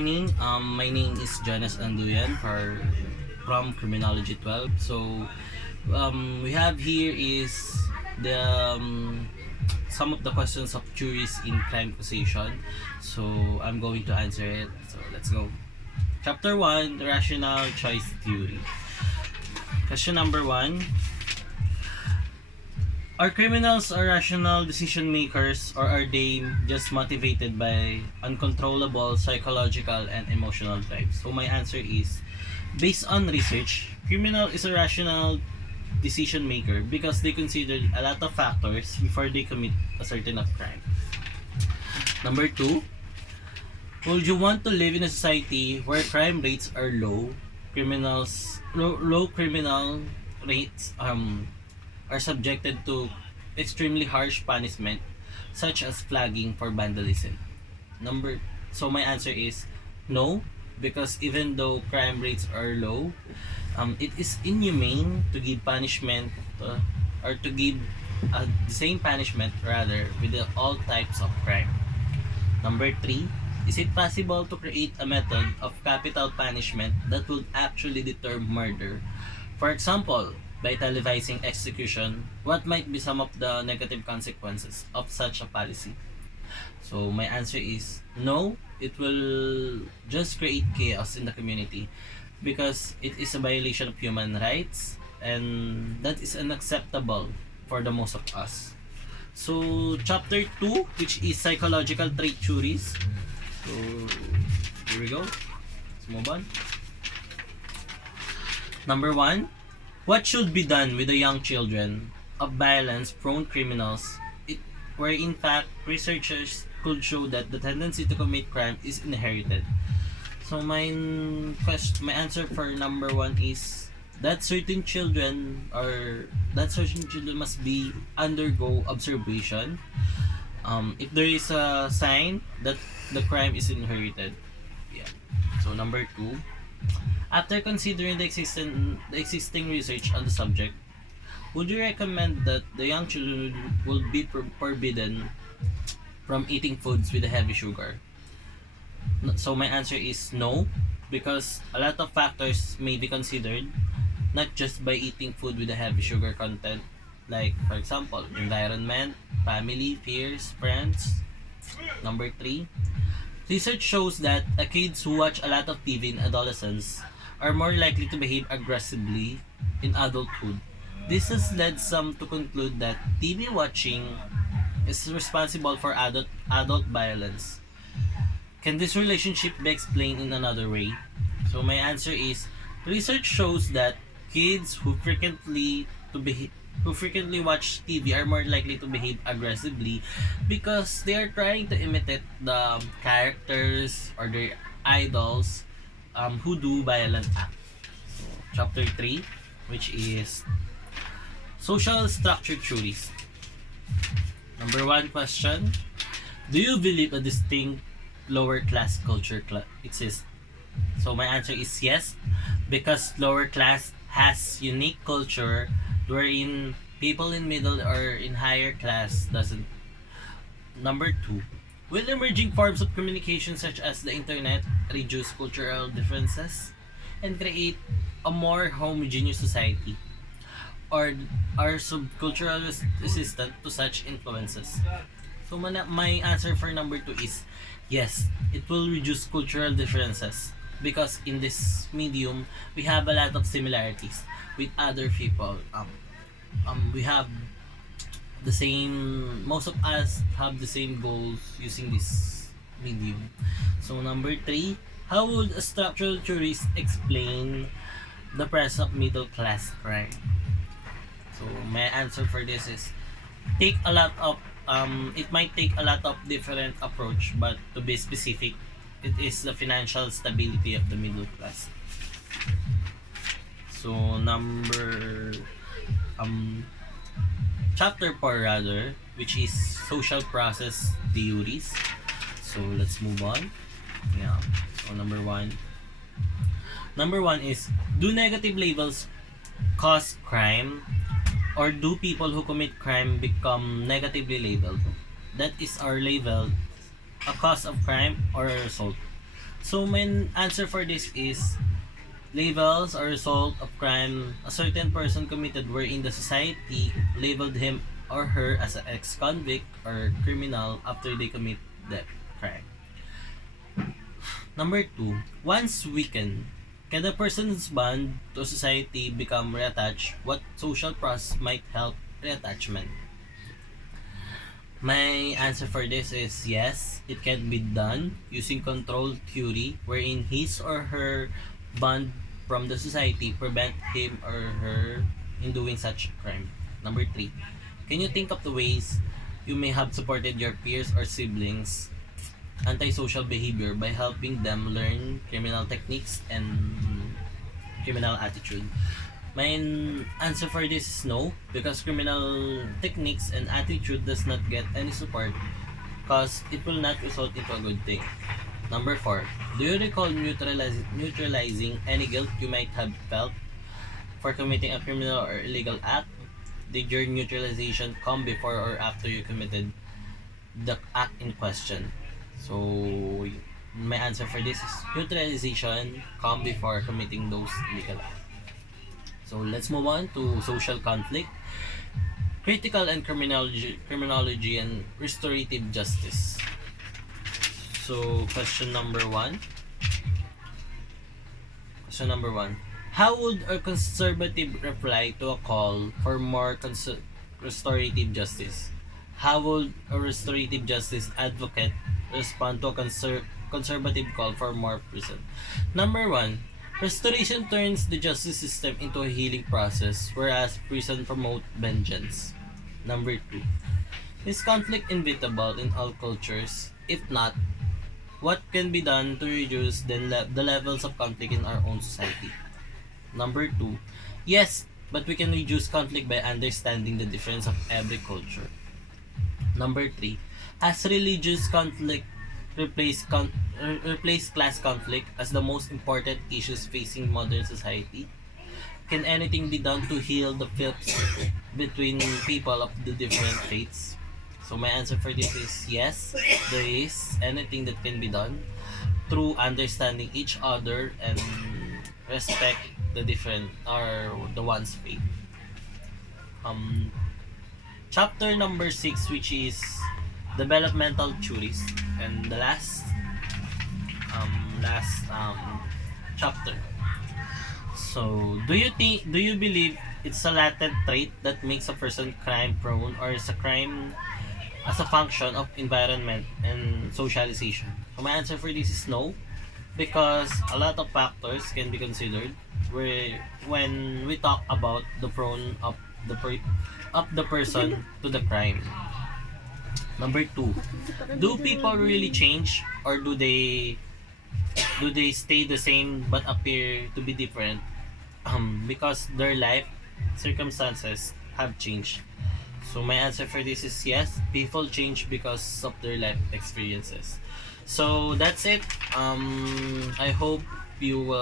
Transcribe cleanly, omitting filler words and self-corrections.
morning. My name is Jonas Anduyan from Criminology 12. So, we have here is the some of the questions of juries in crime causation. So, I'm going to answer it. So, let's go. Chapter 1, Rational Choice Theory. Question number 1. Are criminals or rational decision makers, or are they just motivated by uncontrollable psychological and emotional drives? So my answer is, based on research, criminal is a rational decision maker because they consider a lot of factors before they commit a certain of crime. Number 2, would you want to live in a society where crime rates are low? Low criminal rates are subjected to extremely harsh punishment such as flogging for vandalism. So my answer is no, because even though crime rates are low, it is inhumane to give punishment or to give the same punishment rather with all types of crime. Number 3, is it possible to create a method of capital punishment that would actually deter murder? For example, by televising execution, what might be some of the negative consequences of such a policy? So my answer is no, it will just create chaos in the community because it is a violation of human rights and that is unacceptable for the most of us. So chapter 2, which is psychological trait theories. So here we go. Let's move on. Number 1, what should be done with the young children of violence-prone criminals where in fact researchers could show that the tendency to commit crime is inherited? So my answer for number 1 is that certain children must be undergo observation if there is a sign that the crime is inherited. Yeah. So number 2, after considering the existing research on the subject, would you recommend that the young children will be forbidden from eating foods with a heavy sugar? So my answer is no, because a lot of factors may be considered, not just by eating food with a heavy sugar content, like for example, environment, family, peers, friends. Number 3, research shows that kids who watch a lot of TV in adolescence are more likely to behave aggressively in adulthood. This has led some to conclude that TV watching is responsible for adult violence. Can this relationship be explained in another way? So my answer is, research shows that kids who frequently watch TV are more likely to behave aggressively because they are trying to imitate the characters or their idols who do violent acts. So, chapter 3, which is social structure theories. Number 1 question, do you believe a distinct lower class culture exists? So my answer is yes, because lower class has unique culture wherein people in middle or in higher class doesn't. Number 2, will emerging forms of communication such as the internet reduce cultural differences and create a more homogeneous society? Or are subcultural resistant to such influences? So my answer for number 2 is yes, it will reduce cultural differences because in this medium we have a lot of similarities with other people. We have the same, most of us have the same goals using this medium. So number 3, how would a structural theorist explain the presence of middle class crime? So my answer for this is it might take a lot of different approach, but to be specific, it is the financial stability of the middle class. So chapter 4 rather, which is social process theories. So let's move on. Yeah. So number 1 is, do negative labels cause crime, or do people who commit crime become negatively labeled? That is, are labeled a cause of crime or a result. So my answer for this is labels are result of crime a certain person committed wherein the society labeled him or her as an ex-convict or criminal after they commit that crime. Number two, once weakened, can the person's bond to society become reattached? What social process might help reattachment? My answer for this is yes, it can be done using control theory wherein his or her bond from the society prevent him or her in doing such crime. Number three, can you think of the ways you may have supported your peers or siblings antisocial behavior by helping them learn criminal techniques and criminal attitude? My answer for this is no, because criminal techniques and attitude does not get any support because it will not result into a good thing. Number 4. Do you recall neutralizing any guilt you might have felt for committing a criminal or illegal act? Did your neutralization come before or after you committed the act in question? So, my answer for this is neutralization come before committing those illegal acts. So let's move on to social conflict, critical and criminology and restorative justice. So question number one. Question number one. How would a conservative reply to a call for more restorative justice? How would a restorative justice advocate respond to a conservative call for more prison? Number one, restoration turns the justice system into a healing process, whereas prison promotes vengeance. Number 2. Is conflict inevitable in all cultures? If not, what can be done to reduce the levels of conflict in our own society? Number 2. Yes, but we can reduce conflict by understanding the difference of every culture. Number 3. Has religious conflict replace class conflict as the most important issues facing modern society? Can anything be done to heal the feuds between people of the different faiths? So my answer for this is yes, there is anything that can be done through understanding each other and respect the different or the one's faith. Chapter number 6, which is developmental theories, and the chapter. So, do you believe it's a latent trait that makes a person crime prone, or is a crime as a function of environment and socialization? So my answer for this is no, because a lot of factors can be considered where when we talk about the prone of the person to the crime. Number 2, do people really change, or do they stay the same but appear to be different because their life circumstances have changed? So my answer for this is yes, people change because of their life experiences. So that's it. I hope you